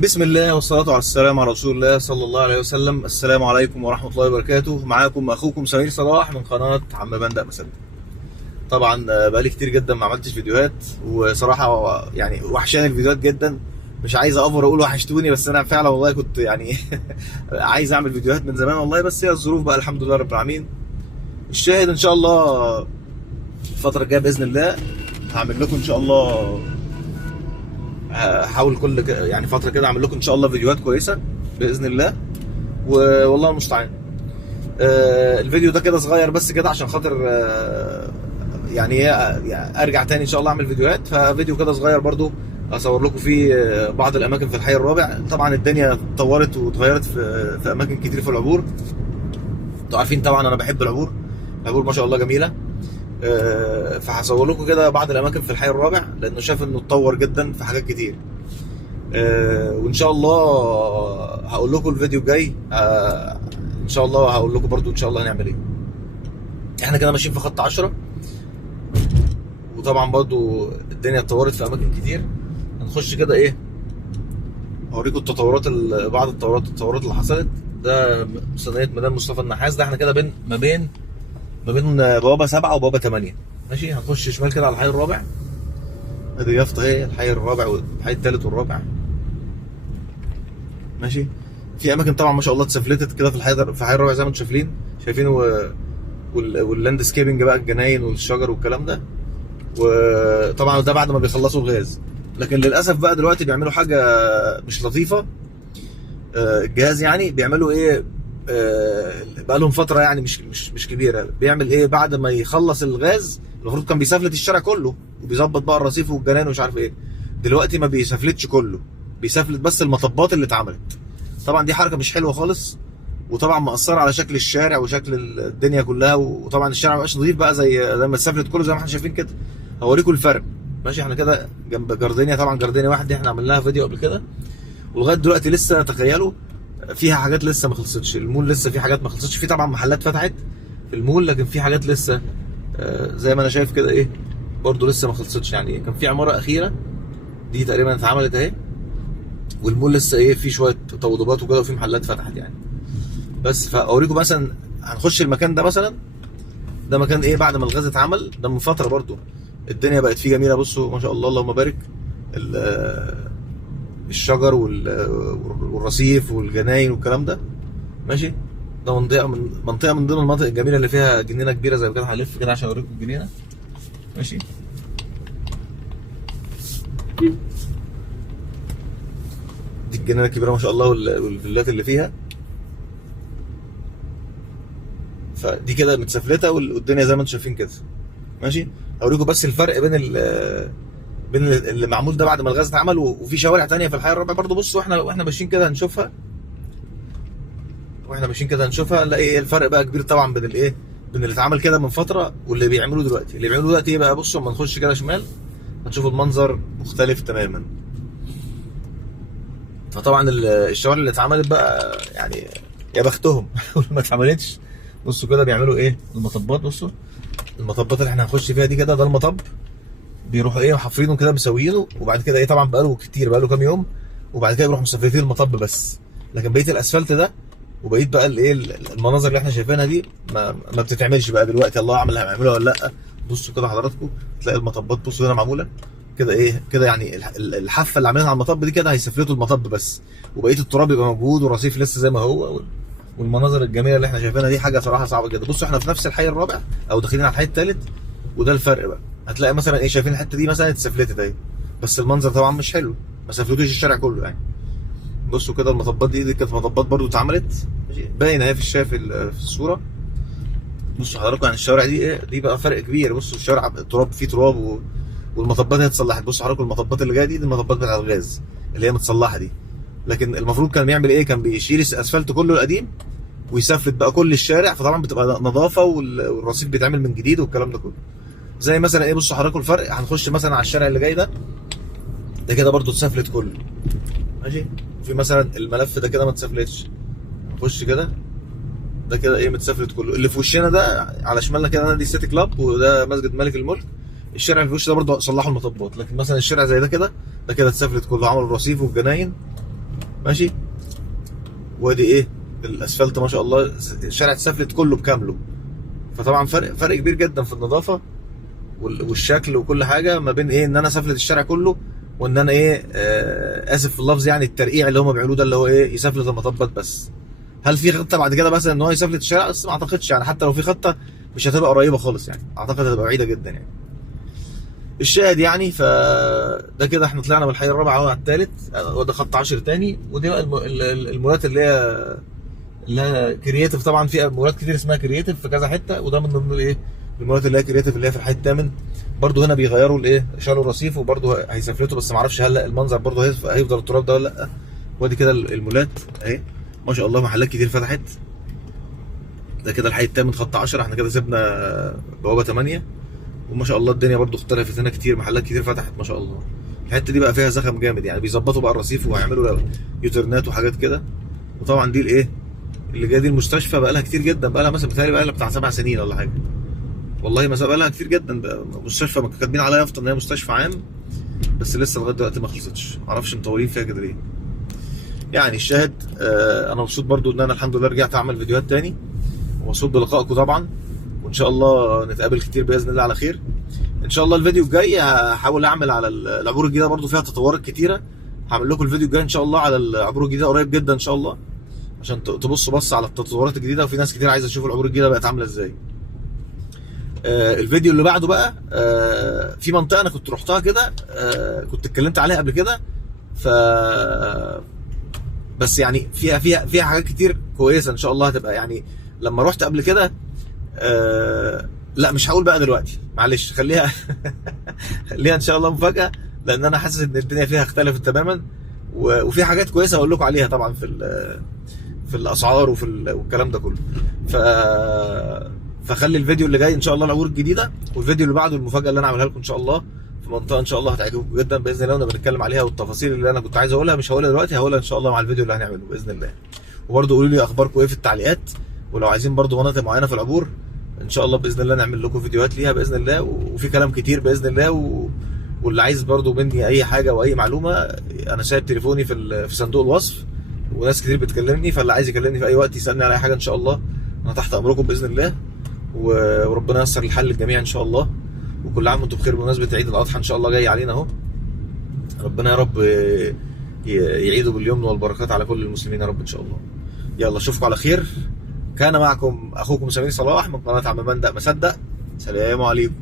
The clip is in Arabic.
بسم الله والصلاة والسلام على رسول الله صلى الله عليه وسلم. السلام عليكم ورحمة الله وبركاته. معاكم أخوكم سمير صلاح من قناة عم بندق مسدد. طبعا بقالي كتير جدا ما عملتش فيديوهات، وصراحة يعني وحشاني الفيديوهات جدا. مش عايز أوفر أقول وحشتوني، بس أنا فعلا والله كنت يعني عايز أعمل فيديوهات من زمان والله، بس هي الظروف بقى الحمد لله رب العالمين. الشاهد إن شاء الله الفترة الجاية بإذن الله هعمل لكم إن شاء الله، هحاول يعني فتره كده اعمل لكم ان شاء الله فيديوهات كويسه باذن الله، والله المستعان. الفيديو ده كده صغير بس كده عشان خاطر يعني ارجع تاني ان شاء الله اعمل فيديوهات. ففيديو كده صغير برضو اصور لكم فيه بعض الاماكن في الحي الرابع. طبعا الدنيا اتطورت واتغيرت في اماكن كتير في العبور. انتوا عارفين طبعا انا بحب العبور ما شاء الله جميله. فهصور لكم كده بعض الاماكن في الحي الرابع، لانه شايف انه اتطور جدا في حاجات كتير. وان شاء الله هقول لكم الفيديو الجاي ان شاء الله هقول لكم برضو ان شاء الله هنعمل ايه. احنا كده ماشيين في خط 10، وطبعا برضو الدنيا اتطورت في اماكن كتير. هنخش كده ايه اوريكم التطورات، بعض التطورات اللي حصلت. ده صينيه ميدان مصطفى النحاس. ده احنا كده ما بين بوابه 7 وبوابه 8. ماشي، هنخش شمال كده على الحي الرابع. ادي يافطه اهي، الحي الرابع والحي الثالث والرابع. ماشي. في اماكن طبعا ما شاء الله اتسفلتت كده في الحي الرابع زي ما انتم شايفين واللاند سكيبنج بقى، الجناين والشجر والكلام ده. وطبعا ده بعد ما بيخلصوا الغاز. لكن للاسف بقى دلوقتي بيعملوا حاجه مش لطيفه. الجهاز يعني بيعملوا ايه، بقى لهم فتره يعني مش كبيره. بيعمل ايه بعد ما يخلص الغاز؟ المفروض كان بيسفلت الشارع كله وبيظبط بقى الرصيف والجنان ومش عارف ايه. دلوقتي ما بيسفلتش كله، بيسفلت بس المطبات اللي اتعملت. طبعا دي حركه مش حلوه خالص، وطبعا مأثره على شكل الشارع وشكل الدنيا كلها. وطبعا الشارع مبقاش نظيف بقى زي ما اتسفلت كله زي ما احنا شايفين كده. هوريكم الفرق. ماشي، احنا كده جنب جاردينيا. طبعا جاردينيا واحد دي احنا عملناها فيديو قبل كده، ولغايه دلوقتي لسه تخيلوا فيها حاجات لسه ما خلصتش. المول لسه في حاجات ما خلصتش فيه. طبعا محلات فتحت في المول، لكن في حاجات لسه زي ما انا شايف كده ايه برضه لسه ما خلصتش. يعني كان في عماره اخيره دي تقريبا اتعملت اهي، والمول لسه ايه في شويه توضيبات وكده، وفي محلات فتحت يعني. بس فاوريكم مثلا هنخش المكان ده مثلا. ده مكان ايه بعد ما الغاز اتعمل، ده من فتره برضه الدنيا بقت فيه جميله. بصوا ما شاء الله اللهم بارك، الشجر والرصيف والجناين والكلام ده. ماشي، ده منطقه من ضمن المناطق الجميله اللي فيها جنينه كبيره زي كده. هلف كده عشان اوريكم الجنينه. ماشي، دي الجنينه الكبيره ما شاء الله والفيلات اللي فيها. فدي كده متسفلته والدنيا زي ما انتم شايفين كده. ماشي، اوريكم بس الفرق بين اللي معمول ده بعد ما الغاز اتعمل، وفي شوارع تانية في الحي الرابع برضه. بصوا واحنا ماشيين كده هنشوفها، نلاقي ايه الفرق بقى كبير طبعا بين اللي اتعمل كده من فتره واللي بيعملوه دلوقتي. ايه بقى؟ بصوا اما نخش كده شمال هنشوف المنظر مختلف تماما. فطبعا الشوارع اللي اتعملت بقى يعني يا بختهم واللي ما اتعملتش. بصوا كده بيعملوا ايه المطبات. بصوا المطبات اللي احنا هنخش فيها دي كده، ده المطب بيروحوا ايه محفرينه كده مسويينه، وبعد كده ايه طبعا بقاله كتير، بقاله كام يوم، وبعد كده بيروحوا مسفلتين المطب بس. لكن بقيه الاسفلت ده وبقيت بقى الايه المناظر اللي احنا شايفينها دي ما بتتعملش بقى دلوقتي. الله اعلم هيعملوها ولا لا. بصوا كده حضراتكم تلاقي المطبات، بصوا هنا معموله كده ايه كده. يعني الحافه اللي عاملينها على المطب دي كده هيسفلتوا المطب بس، وبقيه التراب يبقى موجود والرصيف لسه زي ما هو. والمناظر الجميله اللي احنا شايفينها دي حاجه صراحه صعبه جدا. بصوا احنا في نفس الحي الرابع او داخلين على الحي الثالث، وده الفرق بقى. هتلاقي مثلا ايه شايفين الحته دي مثلا اتسفلتت اهي، بس المنظر طبعا مش حلو، ما سفلتوش الشارع كله يعني. بصوا كده المطبات دي كانت مطبات برضو اتعملت، باينه اهي في الصوره. بصوا حضراتكم يعني الشوارع دي ايه، دي بقى فرق كبير. بصوا الشارع التراب فيه تراب والمطبات هي اتصلحت. بصوا حضراتكم المطبات اللي جايه دي المطبات بتاع الغاز اللي هي متصلحه دي. لكن المفروض كان بيعمل ايه، كان بيشيل الاسفلت كله القديم ويسفلت بقى كل الشارع. فطبعا بتبقى نظافه والرصيف بيتعمل من جديد والكلام ده كله. زي مثلا ايه، بصوا حضراتكم الفرق. هنخش مثلا على الشارع اللي جاي ده كده برضو اتسفلت كله. ماشي، في مثلا الملف ده كده ما اتسفلتش. نخش كده ده كده ايه متسفلت كله. اللي في وشنا ده على شمالنا كده نادي سيتي كلاب، وده مسجد ملك الملك. الشارع اللي في وش ده برضه صلحوا المطبات. لكن مثلا الشارع زي ده كده اتسفلت كله، عملوا الرصيف والجناين ماشي. وادي ايه الاسفلت ما شاء الله، الشارع اتسفلت كله بكامله. فطبعا فرق كبير جدا في النظافه والشكل وكل حاجه ما بين ايه ان انا سفلت الشارع كله، وان انا ايه اسف في اللفظ يعني الترقيع اللي هم بيعملوه ده اللي هو ايه يسفلت المطبات بس. هل في خطه بعد كده مثلا ان هو يسفلت الشارع؟ بس ما اعتقدش يعني، حتى لو في خطه مش هتبقى قريبه خالص يعني، اعتقد هتبقى بعيده جدا يعني. الشاهد يعني فده كده احنا طلعنا من الحي الرابع اهو على الثالث، وده خط 10 تاني. ودي بقى المولات اللي هي كرييتيف. طبعا في مولات كتير اسمها كرييتيف في كذا حته، وده من ضمن الايه المولات اللي هي كرييتيف اللي هي في الحي الثامن. برده هنا بيغيروا الايه، شالوا الرصيف وبرده هيسفلتوا، بس ما اعرفش هل المنظر برده هيفضل التراب ده ولا لا. وادي كده المولات اهي ما شاء الله، محلات كتير فتحت. ده كده الحي الثامن خط 10. احنا كده سيبنا بوابه 8 وما شاء الله الدنيا برده اختلفت هنا كتير، محلات كتير فتحت ما شاء الله. الحته دي بقى فيها زخم جامد يعني، بيظبطوا بقى الرصيف وهيعملوا يوترنات وحاجات كده. وطبعا دي الايه اللي جايه دي المستشفى بقى لها كتير جدا، بقى لها مثلا بتهيألي بقى لها بتاع 7 سنين ولا حاجه. والله ما بقى لها كتير جدا بقى مستشفى، كاتبين عليها يافطه ان هي مستشفى عام، بس لسه لغايه دلوقتي ما خلصتش، معرفش مطولين فيها كده ليه. يعني الشاهد انا مبسوط برضو ان انا الحمد لله رجعت اعمل فيديوهات تاني، ومبسوط بلقائكم طبعا، وان شاء الله نتقابل كتير باذن الله على خير. ان شاء الله الفيديو الجاي هحاول اعمل على العبور الجديده، برضو فيها تطورات كتيره. هعمل لكم الفيديو الجاي ان شاء الله على العبور الجديده قريب جدا ان شاء الله، عشان تبصوا بص على التطورات الجديده. وفي ناس كتير عايزه تشوف العبور الجديده بقت عامله ازاي. الفيديو اللي بعده بقى في منطقه انا كنت رحتها كده، كنت اتكلمت عليها قبل كده، بس يعني فيها حاجات كتير كويسه ان شاء الله هتبقى يعني. لما رحت قبل كده لا مش هقول بقى دلوقتي، معلش خليها خليها ان شاء الله مفاجاه، لان انا حاسس ان الدنيا فيها اختلفت تماما، وفي حاجات كويسه هقول لكم عليها طبعا في الاسعار والكلام ده كله. فخلي الفيديو اللي جاي ان شاء الله العبور الجديده، والفيديو اللي بعده المفاجاه اللي انا عاملها لكم ان شاء الله في منطقه ان شاء الله هتعجبكم جدا باذن الله، ونبقى بنتكلم عليها، والتفاصيل اللي انا كنت عايز اقولها مش هقولها دلوقتي، هقولها ان شااء الله مع الفيديو اللي هنعمله باذن الله. وبرده قولوا لي اخباركم ايه في التعليقات، ولو عايزين برده مناطق معينه في العبور ان شاء الله باذن الله نعمل لكم فيديوهات ليها باذن الله، وفي كلام كتير باذن الله. واللي عايز برده مني اي حاجه واي معلومه، انا سايب تليفوني في صندوق الوصف، وناس كتير بتكلمني، فاللي عايز يكلمني في اي وقت يسالني على اي حاجه ان شاء الله انا تحت امركم باذن الله. وربنا ييسر الحل للجميع ان شاء الله. وكل عام وانتم بخير بمناسبه عيد الاضحى ان شاء الله جاي علينا اهو. ربنا يا رب يعيده باليمن والبركات على كل المسلمين يا رب ان شاء الله. يلا اشوفكم على خير. كان معكم اخوكم سمير صلاح من قناه عم مندق مصدق. سلام عليكم.